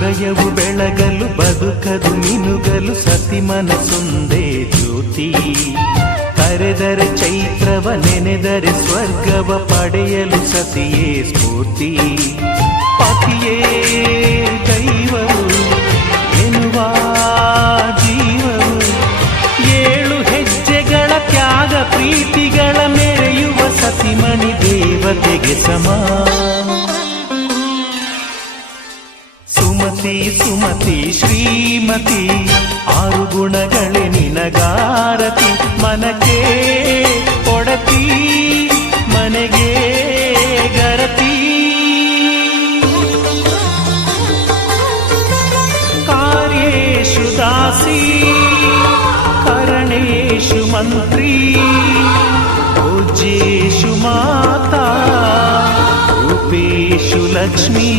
ಹೃದಯವು ಬೆಳಗಲು ಬದುಕದು ಮಿನುಗಲು ಸತಿ ಮನಸೊಂದೇ ಜ್ಯೋತಿ. ಕರೆದರೆ ಚೈತ್ರವ ನೆನೆದರೆ ಸ್ವರ್ಗವ ಪಡೆಯಲು ಸತಿಯೇ ಸ್ಫೂರ್ತಿ. ಪತಿಯೇ ದೈವವು ಎನ್ನುವ ಜೀವವು, 7 ಹೆಜ್ಜೆಗಳ ತ್ಯಾಗ ಪ್ರೀತಿಗಳ ಮೆರೆಯುವ ಸತಿಮಣಿ ದೇವತೆಗೆ ಸಮ. ಸುಮತಿ ಸುಮತಿ ಶ್ರೀಮತಿ 6 ಗುಣಗಳೇ ನಿನಗಾರತಿ. ಮನಕ್ಕೆ ಕೊಡತಿ ಮನೆಗೆ ಗರತಿ. ಕಾರ್ಯೇಷು ದಾಸಿ ಕರಣೇಷು ಮಂತ್ರಿ. ಭೋಜ್ಯೇಷು ಮಾತಾ ರೂಪೇಷು ಲಕ್ಷ್ಮೀ.